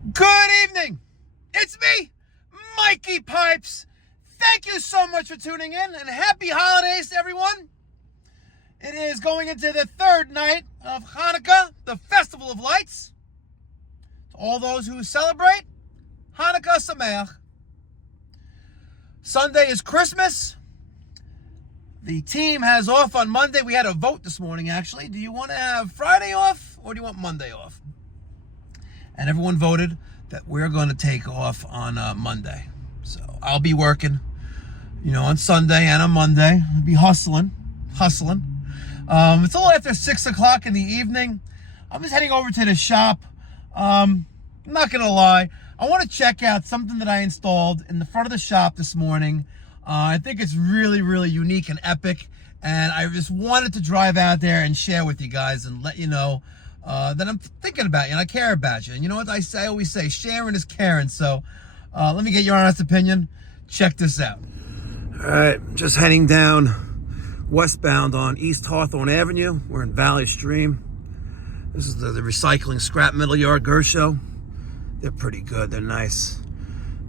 Good evening. It's me, Mikey Pipes. Thank you so much for tuning in, and happy holidays to everyone. It is going into the third night of Hanukkah, the Festival of Lights. To all those who celebrate, Hanukkah Sameach. Sunday is Christmas. The team has off on Monday. We had a vote this morning, actually. Do you want to have Friday off, or do you want Monday off? And everyone voted that we're going to take off on Monday. So I'll be working, on Sunday and on Monday. I'll be hustling. It's a little after 6 o'clock in the evening. I'm just heading over to the shop. I'm not going to lie. I want to check out something that I installed in the front of the shop this morning. I think it's really, really unique and epic. And I just wanted to drive out there and share with you guys and let you know that I'm thinking about you and I care about you. And you know what I always say, sharing is caring. So let me get your honest opinion. Check this out. All right, just heading down westbound on East Hawthorne Avenue. We're in Valley Stream. This is the recycling scrap metal yard Gershow. They're pretty good. They're nice.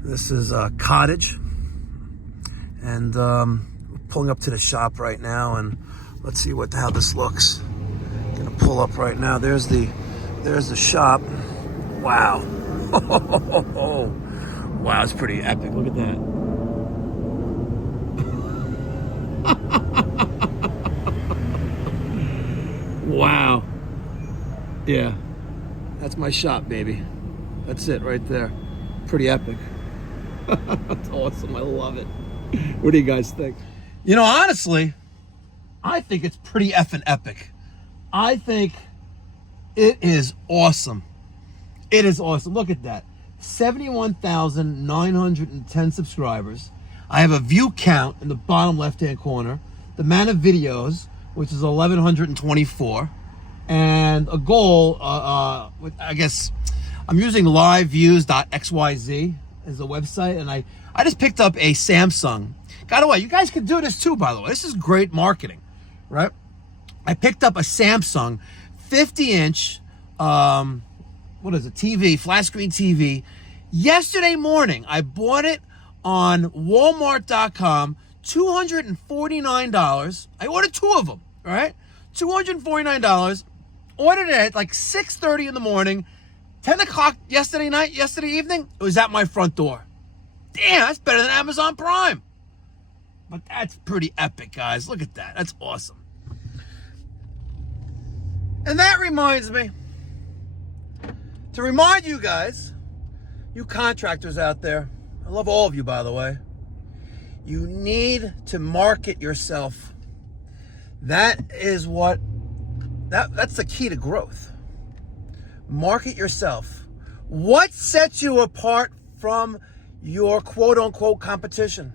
This is Cottage. And we're pulling up to the shop right now, and let's see how this looks. Gonna pull up right now. There's the shop. Wow. Wow, it's pretty epic. Look at that. Wow. Yeah. That's my shop, baby. That's it right there. Pretty epic. That's awesome. I love it. What do you guys think? Honestly, I think it's pretty effing epic. I think it is awesome. It is awesome. Look at that. 71,910 subscribers. I have a view count in the bottom left-hand corner. The amount of videos, which is 1,124. And a goal, I guess, I'm using liveviews.xyz as the website. And I just picked up a Samsung. By the way, you guys can do this too, by the way. This is great marketing, right? I picked up a Samsung 50-inch, TV, flat screen TV. Yesterday morning, I bought it on Walmart.com, $249. I ordered two of them, all right? $249. Ordered it at like 6:30 in the morning. 10 o'clock yesterday evening, it was at my front door. Damn, that's better than Amazon Prime. But that's pretty epic, guys. Look at that. That's awesome. And that reminds me to remind you guys, you contractors out there, I love all of you, by the way, you need to market yourself. That's the key to growth. Market yourself. What sets you apart from your quote-unquote competition?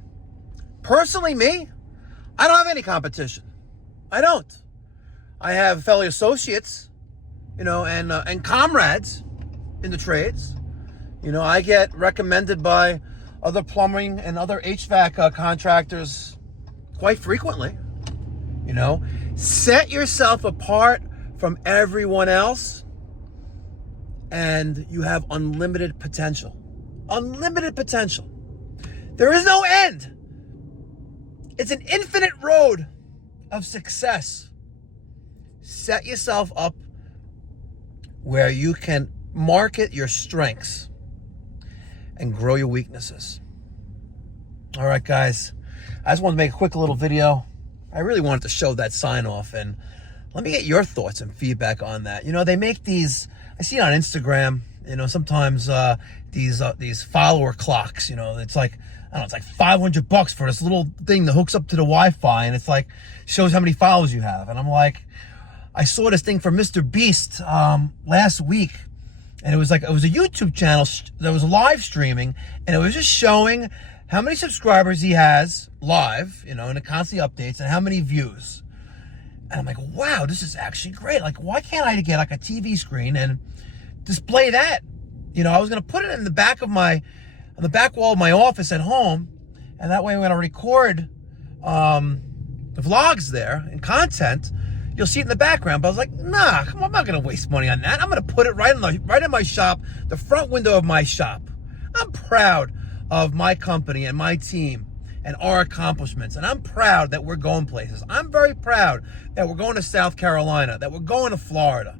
Personally, me, I don't have any competition. I don't. I have fellow associates, and comrades in the trades. I get recommended by other plumbing and other HVAC contractors quite frequently. Set yourself apart from everyone else, and you have unlimited potential. Unlimited potential. There is no end. It's an infinite road of success. Set yourself up where you can market your strengths and grow your weaknesses. All right, guys. I just wanted to make a quick little video. I really wanted to show that sign off, and let me get your thoughts and feedback on that. They make these, I see it on Instagram, sometimes these follower clocks, it's like, I don't know, it's like $500 for this little thing that hooks up to the Wi-Fi, and it's like, shows how many followers you have. And I'm like, I saw this thing from Mr. Beast last week, and it was a YouTube channel that was live streaming, and it was just showing how many subscribers he has live, and it constantly updates, and how many views. And I'm like, wow, this is actually great. Like, why can't I get like a TV screen and display that? I was going to put it in the back of on the back wall of my office at home, and that way when I record the vlogs there and content, You'll see it in the background, but I was like, nah, come on, I'm not going to waste money on that. I'm going to put it right in my shop, the front window of my shop. I'm proud of my company and my team and our accomplishments, and I'm proud that we're going places. I'm very proud that we're going to South Carolina, that we're going to Florida.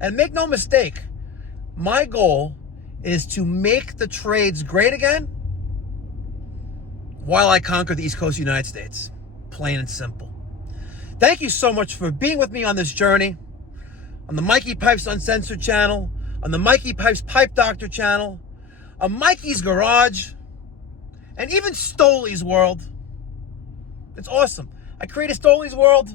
And make no mistake, my goal is to make the trades great again while I conquer the East Coast of the United States. Plain and simple. Thank you so much for being with me on this journey, on the Mikey Pipes Uncensored channel, on the Mikey Pipes Pipe Doctor channel, on Mikey's Garage, and even Stoley's World. It's awesome. I created Stoley's World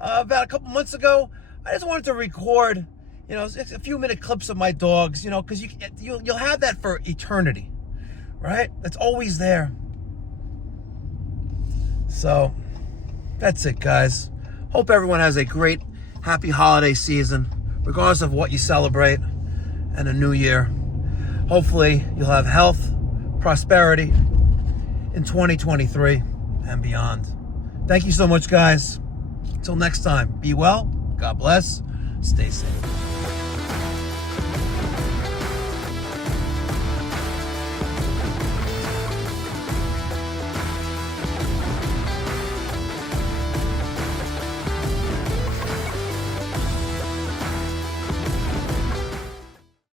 about a couple months ago. I just wanted to record, it's a few minute clips of my dogs, because you'll have that for eternity, right? It's always there. So that's it, guys. Hope everyone has a great, happy holiday season, regardless of what you celebrate, and a new year. Hopefully you'll have health, prosperity in 2023 and beyond. Thank you so much, guys. Until next time, be well, God bless, stay safe.